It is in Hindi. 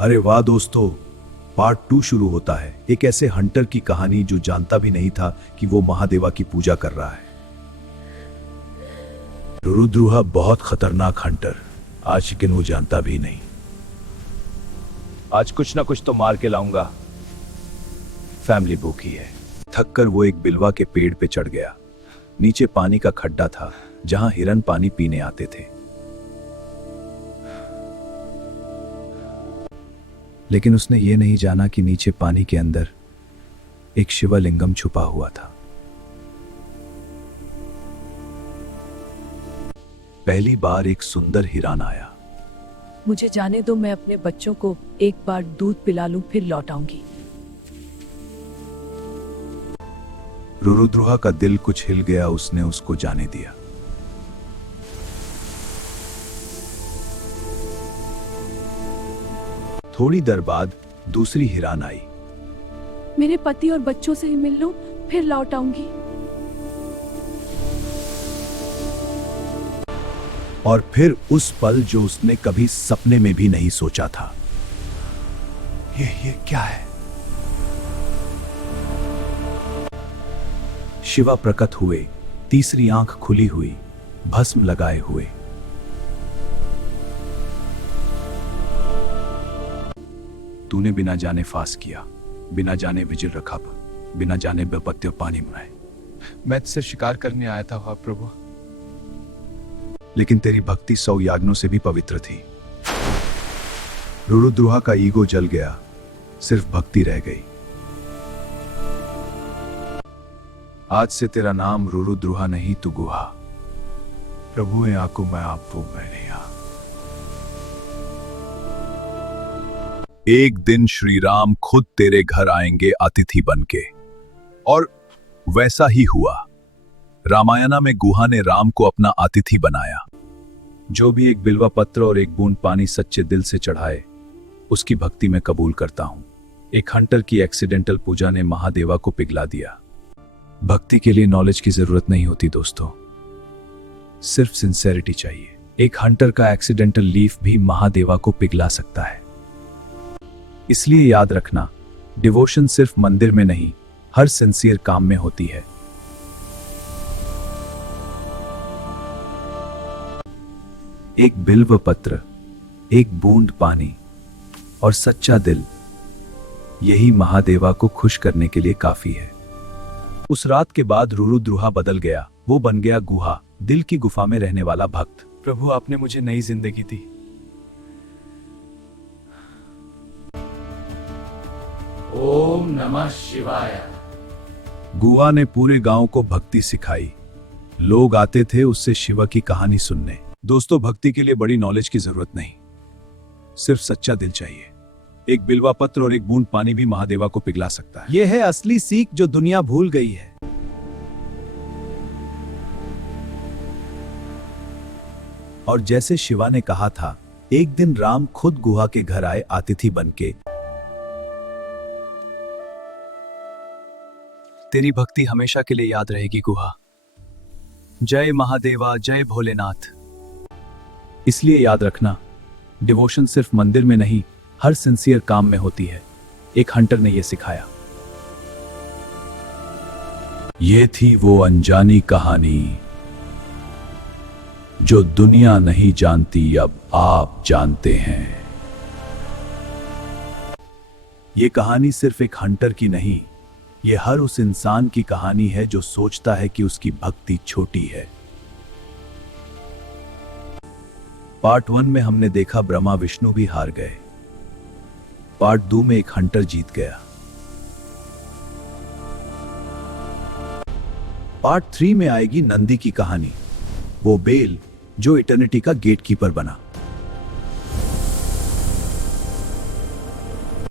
अरे वाह दोस्तों, पार्ट 2 शुरू होता है। एक ऐसे हंटर की कहानी जो जानता भी नहीं था कि वो महादेवा की पूजा कर रहा है। रुरुद्रुहा बहुत खतरनाक हंटर, आज लेकिन वो जानता भी नहीं। आज कुछ ना कुछ तो मार के लाऊंगा। फैमिली भूखी है। थककर वो एक बिलवा के पेड़ पे चढ़ गया। नीचे पानी का खड्डा था जहां हिरन पानी पीने आते थे। लेकिन उसने ये नहीं जाना कि नीचे पानी के अंदर एक शिवलिंगम छुपा हुआ था। पहली बार एक सुंदर हिरन आया। मुझे जाने दो, मैं अपने बच्चों को एक बार दूध पिला लूं, फिर लौट आऊंगी। रुरुद्रुहा का दिल कुछ हिल गया। उसने उसको जाने दिया। थोड़ी देर बाद दूसरी हिरन आई। मेरे पति और बच्चों से ही मिल लूं, फिर लौट आऊंगी। और फिर उस पल जो उसने कभी सपने में भी नहीं सोचा था। ये क्या है? शिवा प्रकट हुए, तीसरी आंख खुली हुई, भस्म लगाए हुए। तूने बिना जाने फास किया, बिना जाने विजिल रखा, बिना जाने बेपत्ते और पानी बनाए। मैं तुझसे शिकार करने आया था प्रभु। लेकिन तेरी भक्ति 100 याग्नों से भी पवित्र थी। रुरुद्रुहा का ईगो जल गया, सिर्फ भक्ति रह गई। आज से तेरा नाम रुरुद्रुहा नहीं, तू गुहा। प्रभु है आको मैं आपको मैंने। एक दिन श्री राम खुद तेरे घर आएंगे अतिथि बनके। और वैसा ही हुआ। रामायणा में गुहा ने राम को अपना अतिथि बनाया। जो भी एक बिल्वा पत्र और एक बूंद पानी सच्चे दिल से चढ़ाए, उसकी भक्ति में कबूल करता हूं। एक हंटर की एक्सीडेंटल पूजा ने महादेवा को पिघला दिया। भक्ति के लिए नॉलेज की जरूरत नहीं होती दोस्तों, सिर्फ सिंसेरिटी चाहिए। एक हंटर का एक्सीडेंटल लीफ भी महादेवा को पिघला सकता है। इसलिए याद रखना, डिवोशन सिर्फ मंदिर में नहीं, हर सिंसियर काम में होती है। एक बिल्व पत्र, एक बूंद पानी और सच्चा दिल, यही महादेवा को खुश करने के लिए काफी है। उस रात के बाद रुरुद्रुहा बदल गया। वो बन गया गुहा, दिल की गुफा में रहने वाला भक्त। प्रभु आपने मुझे नई जिंदगी दी। ओम नमः शिवाय। गुहा ने पूरे गांव को भक्ति सिखाई। लोग आते थे उससे शिवा की कहानी सुनने। दोस्तों, भक्ति के लिए बड़ी नॉलेज की जरूरत नहीं, सिर्फ सच्चा दिल चाहिए। एक बिल्वा पत्र और एक बूंद पानी भी महादेवा को पिघला सकता है। यह है असली सीख जो दुनिया भूल गई है। और जैसे शिवा ने कहा था, एक दिन राम खुद गुहा के घर आए अतिथि बनके। तेरी भक्ति हमेशा के लिए याद रहेगी गुहा। जय महादेवा, जय भोलेनाथ। इसलिए याद रखना, डिवोशन सिर्फ मंदिर में नहीं, हर सिंसियर काम में होती है। एक हंटर ने यह सिखाया। ये थी वो अनजानी कहानी जो दुनिया नहीं जानती, अब आप जानते हैं। ये कहानी सिर्फ एक हंटर की नहीं, ये हर उस इंसान की कहानी है जो सोचता है कि उसकी भक्ति छोटी है। पार्ट 1 में हमने देखा ब्रह्मा विष्णु भी हार गए। पार्ट 2 में एक हंटर जीत गया। पार्ट 3 में आएगी नंदी की कहानी, वो बेल जो इटर्निटी का गेटकीपर बना।